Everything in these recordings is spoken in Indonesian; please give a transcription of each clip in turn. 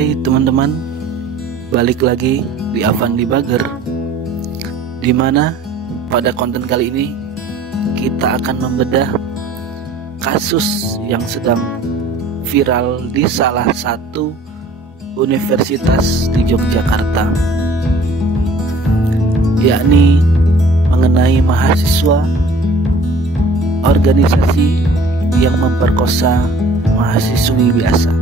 Hai teman-teman, balik lagi di Avandi Bager, dimana pada konten kali ini kita akan membedah kasus yang sedang viral di salah satu universitas di Yogyakarta, yakni mengenai mahasiswa organisasi yang memperkosa mahasiswi biasa.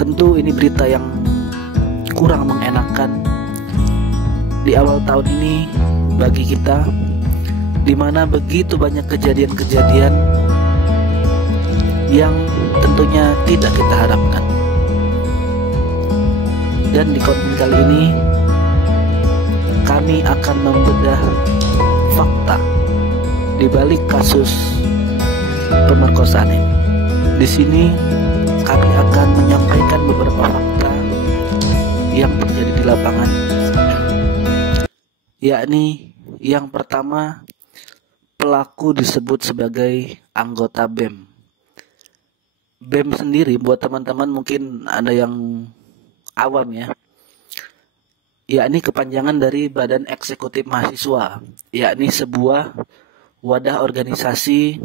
Tentu ini berita yang kurang mengenakan di awal tahun ini bagi kita, di mana begitu banyak kejadian-kejadian yang tentunya tidak kita harapkan. Dan di konten kali ini kami akan membedah fakta di balik kasus pemerkosaan ini. Di sini kami akan menyampaikan beberapa fakta yang terjadi di lapangan, yakni yang pertama, pelaku disebut sebagai anggota BEM. BEM sendiri buat teman-teman mungkin ada yang awam ya, yakni kepanjangan dari Badan Eksekutif Mahasiswa, yakni sebuah wadah organisasi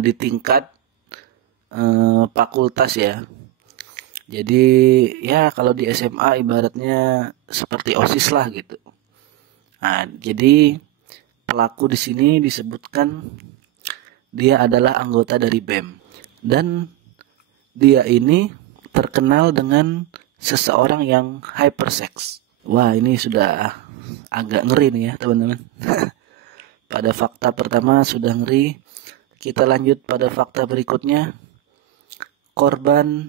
di tingkat fakultas ya. Jadi ya kalau di SMA ibaratnya seperti OSIS lah gitu. Nah, jadi pelaku di sini disebutkan dia adalah anggota dari BEM dan dia ini terkenal dengan seseorang yang hypersex. Wah, ini sudah agak ngeri nih ya teman-teman. Pada fakta pertama sudah ngeri. Kita lanjut pada fakta berikutnya. Korban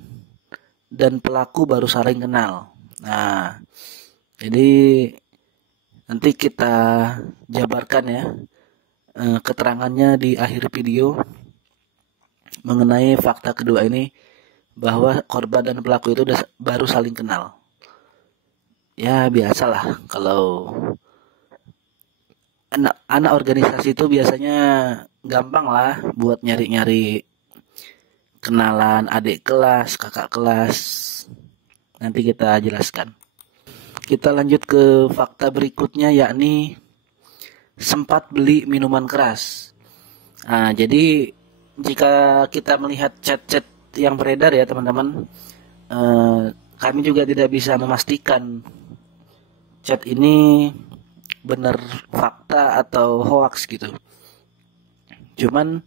dan pelaku baru saling kenal. Nah, jadi nanti kita jabarkan ya keterangannya di akhir video mengenai fakta kedua ini, bahwa korban dan pelaku itu baru saling kenal. Ya biasalah kalau anak organisasi itu biasanya gampang lah buat nyari-nyari kenalan adik kelas, kakak kelas. Nanti kita jelaskan. Kita lanjut ke fakta berikutnya, yakni sempat beli minuman keras. Nah, jadi jika kita melihat chat-chat yang beredar ya teman-teman, kami juga tidak bisa memastikan chat ini benar fakta atau hoax gitu. Cuman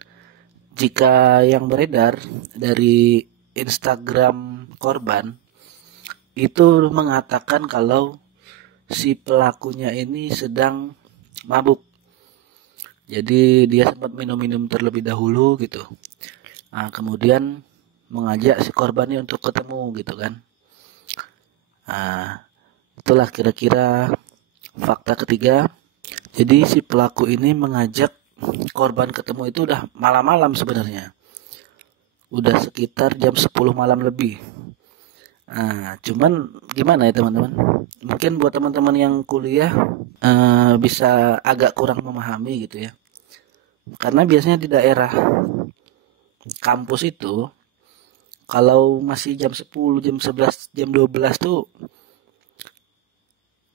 jika yang beredar dari Instagram korban itu mengatakan kalau si pelakunya ini sedang mabuk. Jadi dia sempat minum-minum terlebih dahulu gitu. Nah, kemudian mengajak si korbannya untuk ketemu gitu kan. Nah, itulah kira-kira fakta ketiga. Jadi si pelaku ini mengajak korban ketemu itu udah malam-malam sebenarnya. Udah sekitar jam 10 malam lebih. Nah, cuman gimana ya teman-teman? Mungkin buat teman-teman yang kuliah bisa agak kurang memahami gitu ya. Karena biasanya di daerah kampus itu kalau masih jam 10, jam 11, jam 12 tuh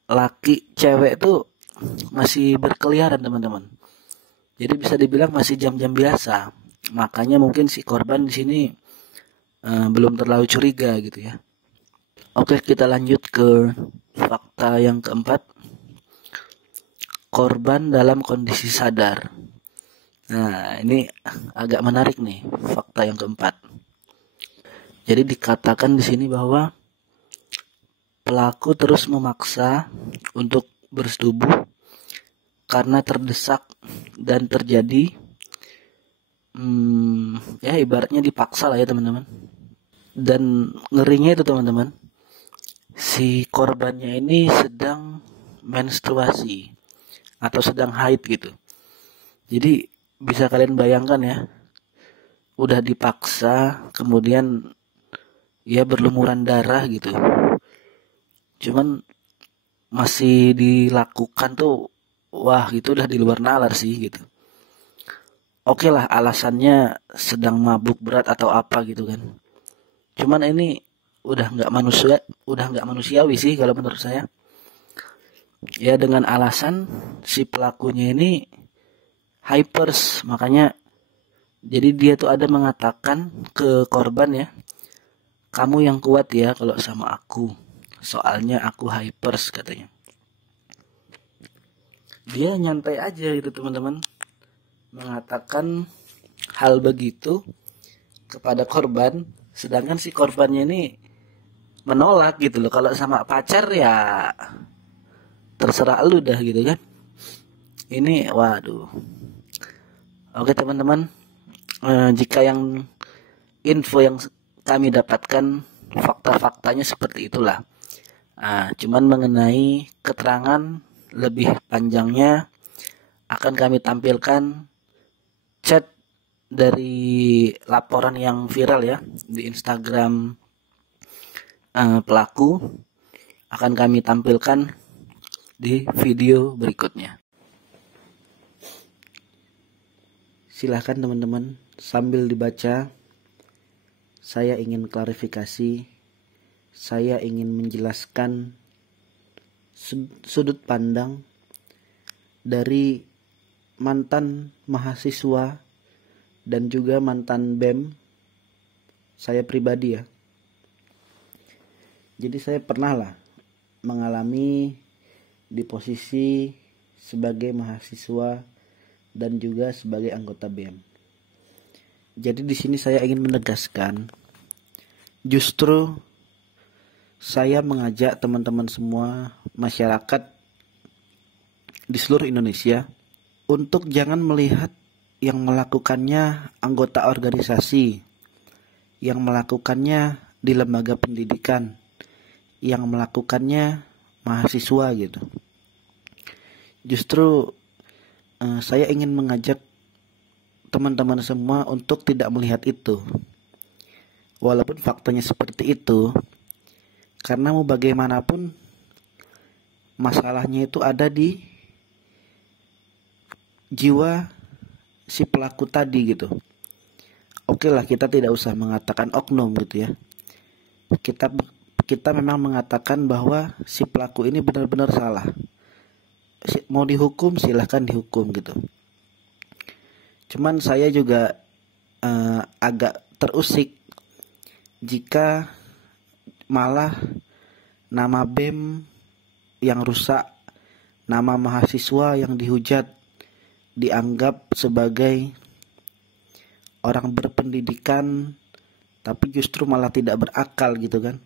laki cewek tuh masih berkeliaran teman-teman. Jadi bisa dibilang masih jam-jam biasa. Makanya mungkin si korban di sini belum terlalu curiga gitu ya. Oke, kita lanjut ke fakta yang keempat. Korban dalam kondisi sadar. Nah, ini agak menarik nih fakta yang keempat. Jadi dikatakan di sini bahwa pelaku terus memaksa untuk bersetubuh karena terdesak dan terjadi ya ibaratnya dipaksa lah ya teman-teman. Dan ngerinya itu teman-teman, si korbannya ini sedang menstruasi atau sedang haid gitu. Jadi bisa kalian bayangkan ya, udah dipaksa kemudian ya berlumuran darah gitu, cuman masih dilakukan tuh. Wah, itu udah di luar nalar sih gitu. Oke lah, alasannya sedang mabuk berat atau apa gitu kan. Cuman ini udah nggak manusiawi sih kalau menurut saya. Ya dengan alasan si pelakunya ini hypers, makanya jadi dia tuh ada mengatakan ke korban ya, kamu yang kuat ya kalau sama aku, soalnya aku hypers katanya. Dia nyantai aja gitu teman-teman, mengatakan hal begitu kepada korban, sedangkan si korbannya ini menolak gitu loh. Kalau sama pacar ya terserah lu dah gitu kan. Ini waduh. Oke teman-teman, jika yang info yang kami dapatkan fakta-faktanya seperti itulah. Cuman mengenai keterangan lebih panjangnya akan kami tampilkan chat dari laporan yang viral ya di Instagram pelaku, akan kami tampilkan di video berikutnya. Silahkan teman-teman sambil dibaca. Saya ingin klarifikasi, saya ingin menjelaskan sudut pandang dari mantan mahasiswa dan juga mantan BEM saya pribadi ya. Jadi saya pernah lah mengalami di posisi sebagai mahasiswa dan juga sebagai anggota BEM. Jadi di sini saya ingin menegaskan, justru saya mengajak teman-teman semua masyarakat di seluruh Indonesia untuk jangan melihat yang melakukannya anggota organisasi, yang melakukannya di lembaga pendidikan, yang melakukannya mahasiswa gitu. Justru saya ingin mengajak teman-teman semua untuk tidak melihat itu. Walaupun faktanya seperti itu, karena mau bagaimanapun masalahnya itu ada di jiwa si pelaku tadi gitu. Oke lah, kita tidak usah mengatakan oknum gitu ya. Kita memang mengatakan bahwa si pelaku ini benar-benar salah. Mau dihukum silahkan dihukum gitu. Cuman saya juga agak terusik jika malah nama BEM yang rusak, nama mahasiswa yang dihujat dianggap sebagai orang berpendidikan tapi justru malah tidak berakal gitu kan.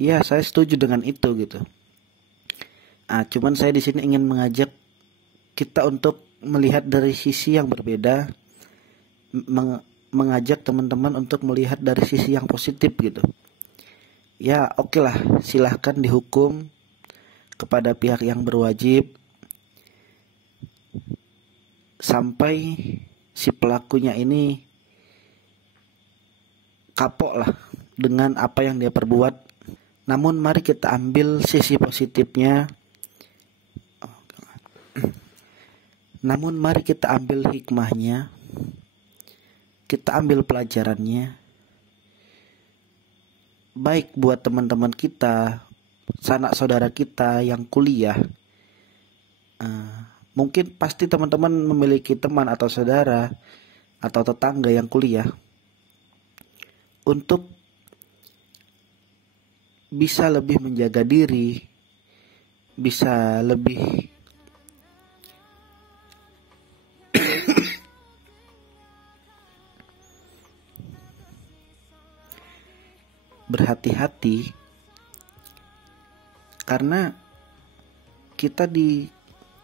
Iya, saya setuju dengan itu gitu. Cuman saya di sini ingin mengajak kita untuk melihat dari sisi yang berbeda, mengajak teman-teman untuk melihat dari sisi yang positif gitu. Ya oke lah, silahkan dihukum kepada pihak yang berwajib sampai si pelakunya ini kapok lah dengan apa yang dia perbuat. Namun mari kita ambil sisi positifnya. Namun mari kita ambil hikmahnya, kita ambil pelajarannya. Baik buat teman-teman kita, sanak saudara kita yang kuliah. Mungkin pasti teman-teman memiliki teman atau saudara atau tetangga yang kuliah. Untuk bisa lebih menjaga diri, bisa lebih berhati-hati, karena kita di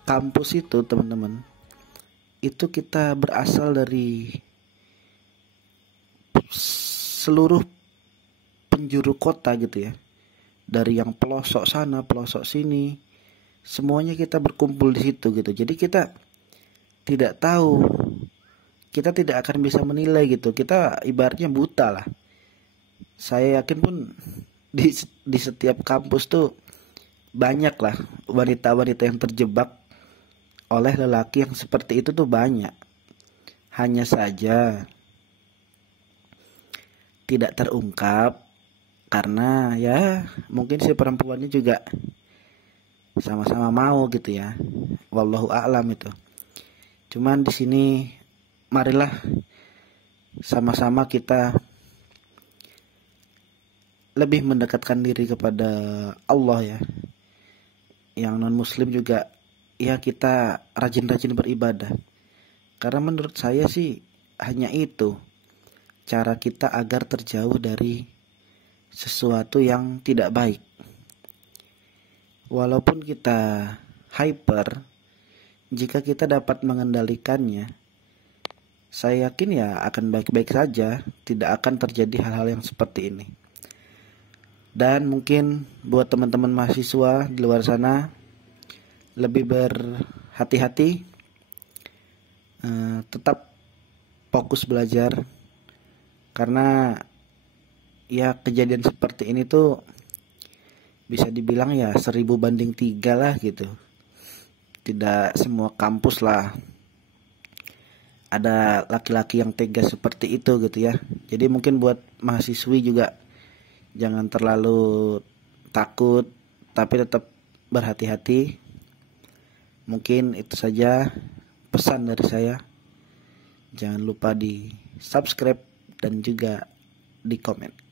kampus itu teman-teman, itu kita berasal dari seluruh penjuru kota gitu ya, dari yang pelosok sana pelosok sini, semuanya kita berkumpul di situ gitu. Jadi kita tidak tahu, kita tidak akan bisa menilai gitu, kita ibaratnya buta lah. Saya yakin pun di setiap kampus tuh banyak lah wanita-wanita yang terjebak oleh lelaki yang seperti itu tuh banyak. Hanya saja tidak terungkap karena ya mungkin si perempuannya juga sama-sama mau gitu ya, wallahu a'lam itu. Cuman di sini marilah sama-sama kita lebih mendekatkan diri kepada Allah ya. Yang non muslim juga ya kita rajin-rajin beribadah, karena menurut saya sih hanya itu cara kita agar terjauh dari sesuatu yang tidak baik. Walaupun kita hyper, jika kita dapat mengendalikannya, saya yakin ya akan baik-baik saja, tidak akan terjadi hal-hal yang seperti ini. Dan mungkin buat teman-teman mahasiswa di luar sana, lebih berhati-hati, tetap fokus belajar, karena ya kejadian seperti ini tuh bisa dibilang ya 1000 banding 3 lah gitu. Tidak semua kampus lah ada laki-laki yang tega seperti itu gitu ya. Jadi mungkin buat mahasiswi juga jangan terlalu takut, tapi tetap berhati-hati. Mungkin itu saja pesan dari saya. Jangan lupa di subscribe dan juga di komen.